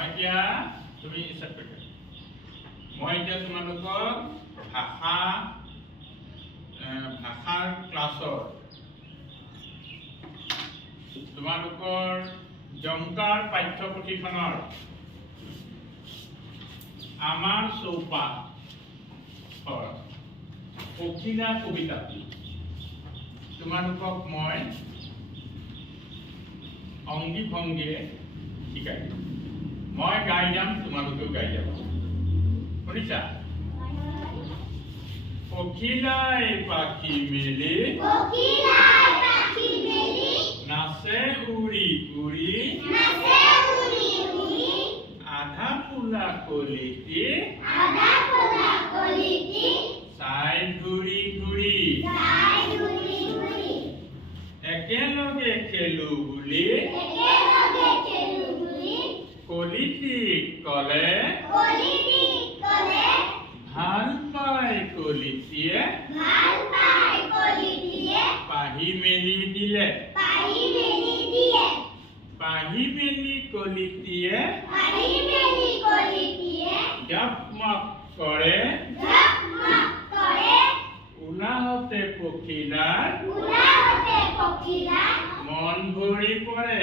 মই এতিয়া তুমি ইচ্ছাত কৰি মই এতিয়া তোমালোকৰ ভাষাৰ ক্লাছৰ তোমালোকৰ জংকাৰ পাঠ্যপুথিখনৰ আমাৰ চৌপাশৰ পখিলা কবিতাটো তোমালোকক মই অংগী ভংগীৰে শিকাই দিম। মই গাই যাম, তোমালোকেও গাই যাব। শুনিছা? পখিলাই পাখি মেলি নাচে উৰি উৰি আধা পোলা কলিটি চাই ঘূৰি ঘূৰি একেলগে খেলো বুলি কলিটিক ক'লে ভাল পাই কলিটিয়ে পাহি মেলি দিলে পাহি মেলি কলিটিয়ে জাপ-মাপ কৰে ওলাহতে পখিলাৰ মন ভৰি পৰে